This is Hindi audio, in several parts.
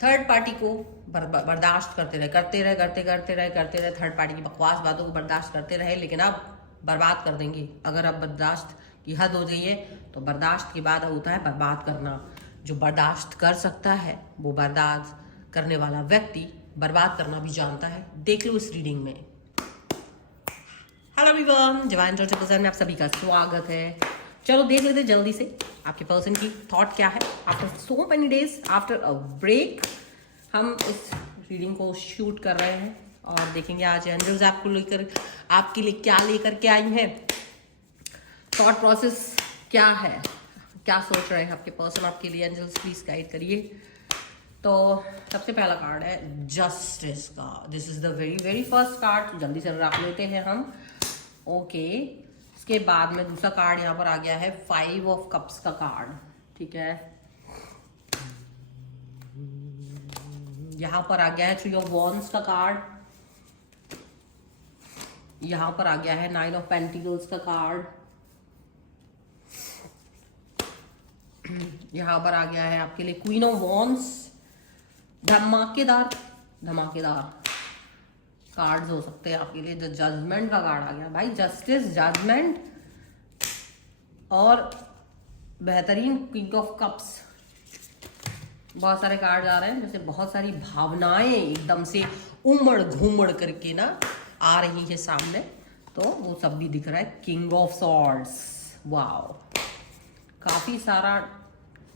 थर्ड पार्टी को बर्दाश्त करते रहे, थर्ड पार्टी की बकवास बातों को बर्दाश्त करते रहे, लेकिन अब बर्बाद कर देंगे। अगर अब बर्दाश्त की हद हो गई है तो बर्दाश्त के बाद होता है बर्बाद करना। जो बर्दाश्त कर सकता है वो बर्दाश्त करने वाला व्यक्ति बर्बाद करना भी जानता है। देख लो इस रीडिंग में। हेलो एवरीवन, डिवाइन में आप सभी का स्वागत है। चलो देख लेते जल्दी से आपके पर्सन की थॉट क्या है। After so many days, after a break, हम इस रीडिंग को शूट कर रहे हैं और देखेंगे आज एंजल्स आपके लिए क्या लेकर के आई हैं। थॉट प्रोसेस क्या है, क्या सोच रहे हैं आपके पर्सन आपके लिए। एंजल्स प्लीज गाइड करिए। तो सबसे पहला कार्ड है जस्टिस का। This is the very very first card. जल्दी से रख लेते हैं हम। ओके, इसके बाद में दूसरा कार्ड यहाँ पर आ गया है 5 ऑफ कप्स का कार्ड। ठीक है, यहाँ पर आ गया है 3 ऑफ वॉन्ड्स का कार्ड। यहाँ पर आ गया है 9 ऑफ पेंटिकल्स का कार्ड। यहाँ पर आ गया है आपके लिए क्वीन ऑफ वॉन्ड्स। धमाकेदार कार्ड्स हो सकते हैं आपके लिए। जजमेंट का कार्ड आ गया भाई, जस्टिस, जजमेंट और बेहतरीन क्वीन ऑफ कप्स। बहुत सारे कार्ड आ रहे हैं, जैसे बहुत सारी भावनाएं एकदम से उमड़ घूमड़ करके ना आ रही है सामने, तो वो सब भी दिख रहा है। किंग ऑफ सॉर्ड्स, वाओ, काफी सारा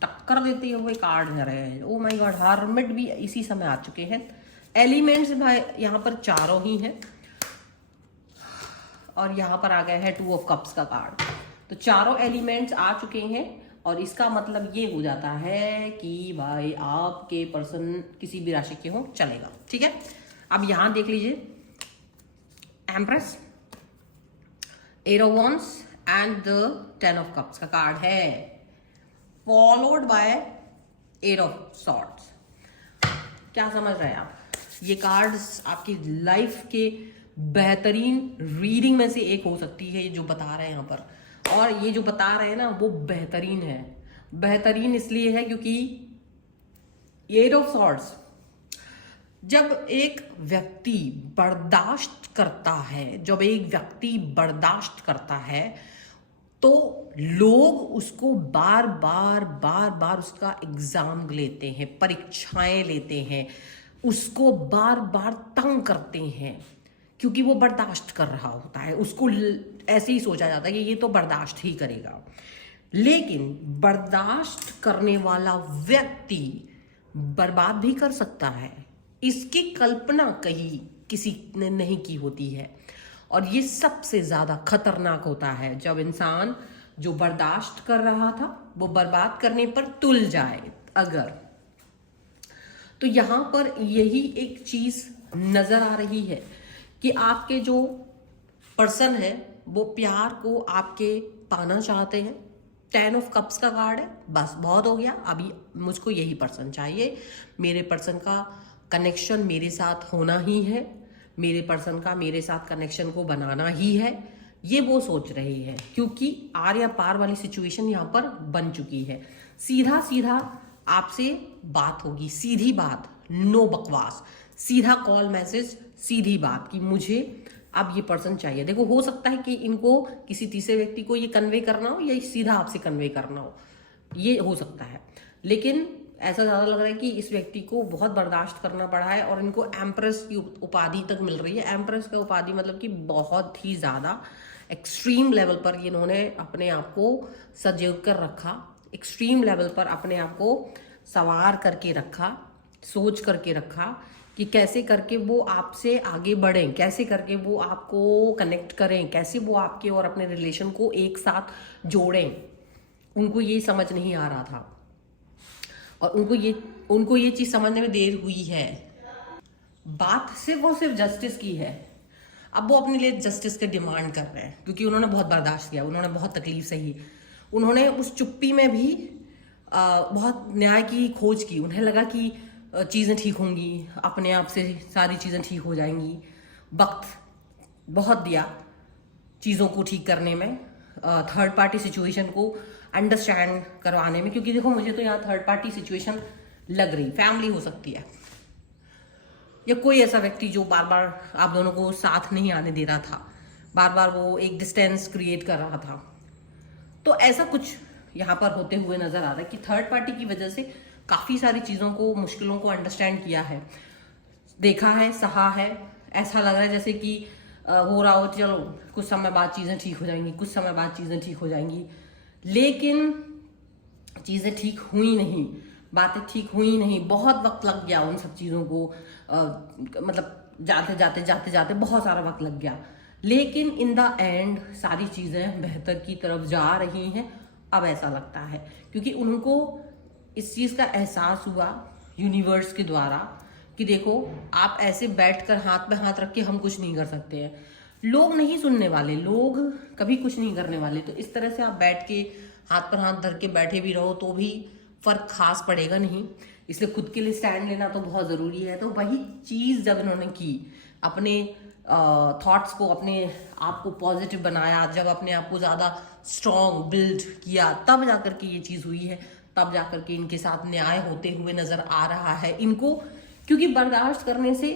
टक्कर देते हुए कार्ड है रहे हैं। ओ माय गॉड, हर्मिट भी इसी समय आ चुके हैं। एलिमेंट्स भाई यहाँ पर चारों ही हैं और यहाँ पर आ गया है 2 ऑफ कप्स का कार्ड। तो चारों एलिमेंट्स आ चुके हैं और इसका मतलब ये हो जाता है कि भाई आपके पर्सन किसी भी राशि के हो चलेगा। ठीक है, अब यहां देख लीजिए empress, 8 of wands and the 10 of cups का कार्ड है, फॉलोड बाय 8 ऑफ सॉर्ड्स। क्या समझ रहे हैं आप? ये कार्ड्स आपकी लाइफ के बेहतरीन रीडिंग में से एक हो सकती है, ये जो बता रहे हैं यहाँ पर। और ये जो बता रहे हैं ना वो बेहतरीन है। बेहतरीन इसलिए है क्योंकि 8 ऑफ सॉर्ड्स, जब एक व्यक्ति बर्दाश्त करता है, तो लोग उसको बार बार उसका एग्जाम लेते हैं, परीक्षाएं लेते हैं, उसको बार बार तंग करते हैं क्योंकि वो बर्दाश्त कर रहा होता है। उसको ऐसे ही सोचा जाता है कि ये तो बर्दाश्त ही करेगा, लेकिन बर्दाश्त करने वाला व्यक्ति बर्बाद भी कर सकता है। इसकी कल्पना कहीं किसी ने नहीं की होती है और ये सबसे ज्यादा खतरनाक होता है जब इंसान जो बर्दाश्त कर रहा था वो बर्बाद करने पर तुल जाए। अगर तो यहां पर यही एक चीज नजर आ रही है कि आपके जो पर्सन है वो प्यार को आपके पाना चाहते हैं। 10 ऑफ कप्स का कार्ड है, बस बहुत हो गया, अभी मुझको यही पर्सन चाहिए। मेरे पर्सन का कनेक्शन मेरे साथ होना ही है, मेरे पर्सन का मेरे साथ कनेक्शन को बनाना ही है, ये वो सोच रही है। क्योंकि आर या पार वाली सिचुएशन यहाँ पर बन चुकी है। सीधा सीधा आपसे बात होगी, सीधी बात, नो बकवास, सीधा कॉल मैसेज, सीधी बात कि मुझे अब ये पर्सन चाहिए। देखो, हो सकता है कि इनको किसी तीसरे व्यक्ति को ये कन्वे करना हो या सीधा आपसे कन्वे करना हो, ये हो सकता है। लेकिन ऐसा ज्यादा लग रहा है कि इस व्यक्ति को बहुत बर्दाश्त करना पड़ा है और इनको एम्प्रेस की उपाधि तक मिल रही है। एम्प्रेस का उपाधि मतलब कि बहुत ही ज्यादा एक्सट्रीम लेवल पर इन्होंने अपने आप को सजो कर रखा, एक्सट्रीम लेवल पर अपने आप को सवार करके रखा, सोच करके रखा कि कैसे करके वो आपसे आगे बढ़ें, कैसे करके वो आपको कनेक्ट करें, कैसे वो आपके और अपने रिलेशन को एक साथ जोड़ें। उनको ये समझ नहीं आ रहा था और उनको ये चीज समझने में देर हुई है। बात सिर्फ जस्टिस की है। अब वो अपने लिए जस्टिस के डिमांड कर रहे हैं क्योंकि उन्होंने बहुत बर्दाश्त किया, उन्होंने बहुत तकलीफ सही, उन्होंने उस चुप्पी में भी बहुत न्याय की खोज की। उन्हें लगा कि चीज़ें ठीक होंगी, अपने आप से सारी चीज़ें ठीक हो जाएंगी। वक्त बहुत दिया चीज़ों को ठीक करने में, थर्ड पार्टी सिचुएशन को अंडरस्टैंड करवाने में। क्योंकि देखो, मुझे तो यहाँ थर्ड पार्टी सिचुएशन लग रही, फैमिली हो सकती है, या कोई ऐसा व्यक्ति जो बार बार आप दोनों को साथ नहीं आने दे रहा था, बार बार वो एक डिस्टेंस क्रिएट कर रहा था। तो ऐसा कुछ यहाँ पर होते हुए नजर आ रहा है कि थर्ड पार्टी की वजह से काफी सारी चीजों को, मुश्किलों को अंडरस्टैंड किया है, देखा है, सहा है। ऐसा लग रहा है जैसे कि हो रहा हो चलो कुछ समय बाद चीजें ठीक हो जाएंगी, कुछ समय बाद चीजें ठीक हो जाएंगी, लेकिन चीजें ठीक हुई नहीं, बातें ठीक हुई नहीं। बहुत वक्त लग गया उन सब चीजों को, मतलब जाते जाते जाते जाते बहुत सारा वक्त लग गया, लेकिन इन द एंड सारी चीजें बेहतर की तरफ जा रही हैं। अब ऐसा लगता है क्योंकि उनको इस चीज का एहसास हुआ यूनिवर्स के द्वारा कि देखो आप ऐसे बैठकर हाथ पे हाथ रख के हम कुछ नहीं कर सकते हैं, लोग नहीं सुनने वाले, लोग कभी कुछ नहीं करने वाले। तो इस तरह से आप बैठ के हाथ पर हाथ धर के बैठे भी रहो तो भी फर्क खास पड़ेगा नहीं, इसलिए खुद के लिए स्टैंड लेना तो बहुत जरूरी है। तो वही चीज जब इन्होंने की, अपने थॉट्स को, अपने आप को पॉजिटिव बनाया, जब अपने आप को ज्यादा स्ट्रॉन्ग बिल्ड किया, तब जाकर के ये चीज हुई है, तब जाकर के इनके साथ न्याय होते हुए नजर आ रहा है इनको। क्योंकि बर्दाश्त करने से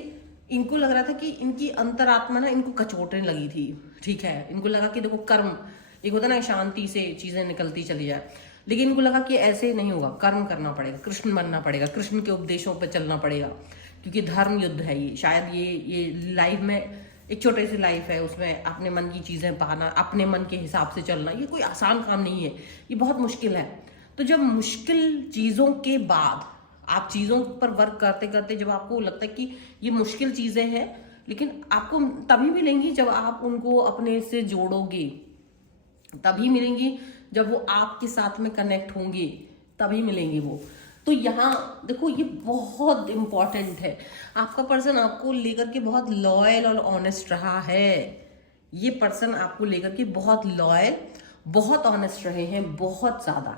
इनको लग रहा था कि इनकी अंतरात्मा ना इनको कचोटने लगी थी, ठीक है, इनको लगा कि देखो कर्म एक होता ना, शांति से चीजें निकलती चली जाए, लेकिन इनको लगा कि ऐसे नहीं होगा, कर्म करना पड़ेगा, कृष्ण बनना पड़ेगा, कृष्ण के उपदेशों पर चलना पड़ेगा, क्योंकि धर्म युद्ध है ये। शायद ये लाइफ में एक छोटे सी लाइफ है, उसमें अपने मन की चीजें पाना, अपने मन के हिसाब से चलना, ये कोई आसान काम नहीं है, ये बहुत मुश्किल है। तो जब मुश्किल चीजों के बाद आप चीजों पर वर्क करते करते जब आपको लगता है कि ये मुश्किल चीजें हैं, लेकिन आपको तभी मिलेंगी जब आप उनको अपने से जोड़ोगे, तभी मिलेंगी जब वो आपके साथ में कनेक्ट होंगे, तभी मिलेंगे वो। तो यहाँ देखो ये बहुत इंपॉर्टेंट है, आपका पर्सन आपको लेकर के बहुत लॉयल और ऑनेस्ट रहा है, ये पर्सन आपको लेकर के बहुत लॉयल, बहुत ऑनेस्ट रहे हैं, बहुत ज्यादा,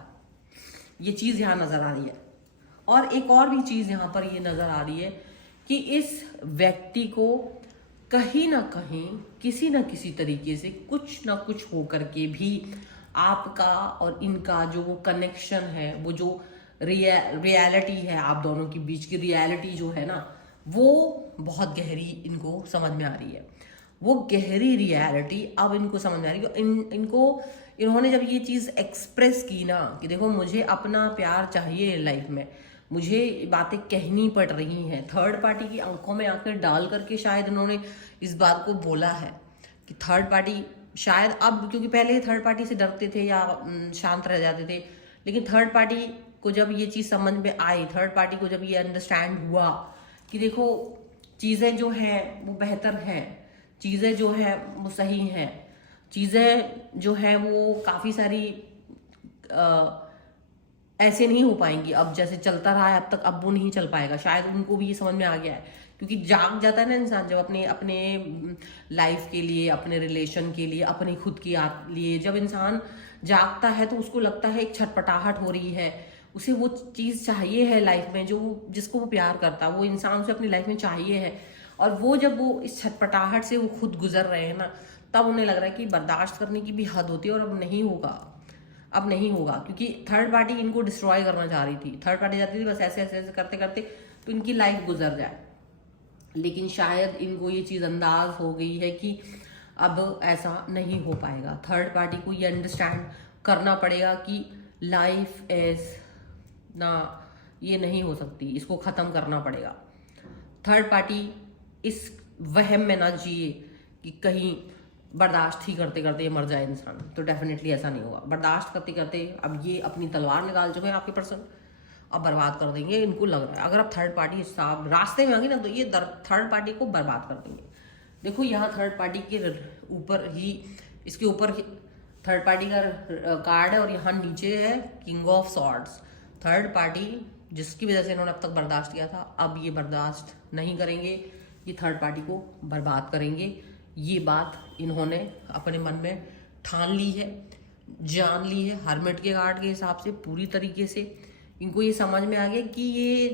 ये चीज यहाँ नजर आ रही है। और एक और भी चीज यहाँ पर ये नजर आ रही है कि इस व्यक्ति को कहीं ना कहीं किसी ना किसी तरीके से कुछ ना कुछ होकर के भी आपका और इनका जो वो कनेक्शन है, वो जो रियलिटी है आप दोनों के बीच की रियलिटी जो है ना, वो बहुत गहरी इनको समझ में आ रही है। वो गहरी रियलिटी अब इनको समझ में आ रही है। इन्होंने जब ये चीज एक्सप्रेस की ना कि देखो मुझे अपना प्यार चाहिए लाइफ में, मुझे बातें कहनी पड़ रही हैं, थर्ड पार्टी की आंखों में आंखें डाल करके शायद इन्होंने इस बात को बोला है कि थर्ड पार्टी शायद अब, क्योंकि पहले थर्ड पार्टी से डरते थे या शांत रह जाते थे, लेकिन थर्ड पार्टी को जब ये चीज समझ में आई, थर्ड पार्टी को जब ये अंडरस्टैंड हुआ कि देखो चीजें जो हैं वो बेहतर हैं, चीजें जो है वो सही हैं, चीजें जो है वो काफी सारी ऐसे नहीं हो पाएंगी, अब जैसे चलता रहा है अब तक, अब वो नहीं चल पाएगा। शायद उनको भी ये समझ में आ गया है, क्योंकि जाग जाता है ना इंसान जब अपने अपने लाइफ के लिए, अपने रिलेशन के लिए, अपने खुद के लिए जब इंसान जागता है तो उसको लगता है एक छटपटाहट हो रही है, उसे वो चीज चाहिए है लाइफ में, जो जिसको वो प्यार करता है वो इंसान उसे अपनी लाइफ में चाहिए है। और वो जब वो इस छटपटाहट से वो खुद गुजर रहे हैं ना, तब उन्हें लग रहा है कि बर्दाश्त करने की भी हद होती है और अब नहीं होगा, अब नहीं होगा, क्योंकि थर्ड पार्टी इनको डिस्ट्रॉय करना चाह रही थी। थर्ड पार्टी जाती थी बस ऐसे ऐसे ऐसे करते करते तो इनकी लाइफ गुजर जाए, लेकिन शायद इनको ये चीज अंदाज हो गई है कि अब ऐसा नहीं हो पाएगा। थर्ड पार्टी को ये अंडरस्टैंड करना पड़ेगा कि लाइफ इज ना, ये नहीं हो सकती, इसको खत्म करना पड़ेगा। थर्ड पार्टी इस वहम में ना जिए कि कहीं बर्दाश्त ही करते करते ये मर जाए इंसान, तो डेफिनेटली ऐसा नहीं होगा। बर्दाश्त करते करते अब ये अपनी तलवार निकाल चुके हैं आपके पर्सन, अब बर्बाद कर देंगे, इनको लग रहा है। अगर अब थर्ड पार्टी साहब रास्ते में आ गई ना तो ये थर्ड पार्टी को बर्बाद कर देंगे। देखो यहाँ थर्ड पार्टी के ऊपर ही, इसके ऊपर थर्ड पार्टी का कार्ड है और यहाँ नीचे है king of swords. Third party जिसकी वजह से इन्होंने अब तक बर्दाश्त किया था, अब ये बर्दाश्त नहीं करेंगे, ये थर्ड पार्टी को बर्बाद करेंगे। ये बात इन्होंने अपने मन में ठान ली है, जान ली है। हर्मिट के कार्ड के हिसाब से पूरी तरीके से इनको ये समझ में आ गया कि ये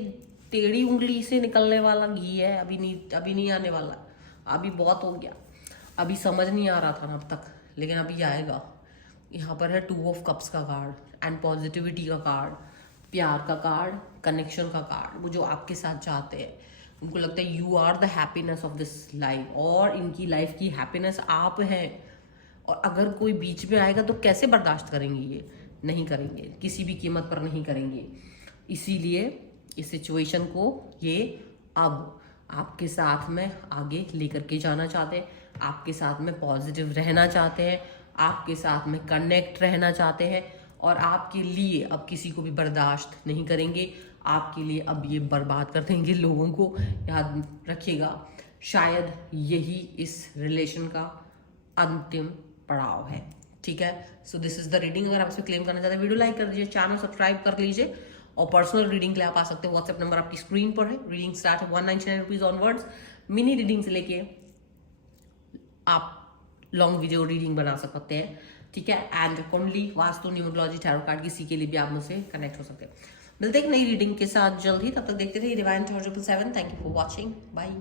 टेढ़ी उंगली से निकलने वाला घी है, अभी नहीं आने वाला, अभी बहुत हो गया, अभी समझ नहीं आ रहा था ना अब तक, लेकिन अभी आएगा। यहाँ पर है 2 ऑफ कप्स का कार्ड एंड पॉजिटिविटी का कार्ड, प्यार का कार्ड, कनेक्शन का कार्ड, वो जो आपके साथ चाहते हैं, उनको लगता है you are the happiness of this life, और इनकी लाइफ की हैप्पीनेस आप हैं। और अगर कोई बीच में आएगा तो कैसे बर्दाश्त करेंगे? ये नहीं करेंगे, किसी भी कीमत पर नहीं करेंगे। इसीलिए इस सिचुएशन को ये अब आपके साथ में आगे लेकर के जाना चाहते हैं, आपके साथ में पॉजिटिव रहना चाहते हैं, आपके साथ में कनेक्ट रहना चाहते हैं, और आपके लिए अब किसी को भी बर्दाश्त नहीं करेंगे। आपके लिए अब ये बर्बाद कर देंगे लोगों को। याद रखिएगा, शायद यही इस रिलेशन का अंतिम पड़ाव है। ठीक है, so this is the reading. अगर आप इसे क्लेम करना चाहते हैं, वीडियो लाइक कर दीजिए, चैनल सब्सक्राइब कर लीजिए, और पर्सनल रीडिंग के लिए आप आ सकते हैं। व्हाट्सएप नंबर आपकी स्क्रीन पर है। रीडिंग स्टार्ट है 199 रुपीज ऑनवर्ड्स। मिनी रीडिंग से लेके आप लॉन्ग वीडियो रीडिंग बना सकते हैं। ठीक है, एंड कुंडली, वास्तु, न्यूमरोलॉजी, टैरो कार्ड, किसी के लिए भी आप मुझसे कनेक्ट हो सकते हैं। मिलते हैं एक नई रीडिंग के साथ जल्द ही। तब तक देखते रहिए divine 777। Thank you for watching, bye.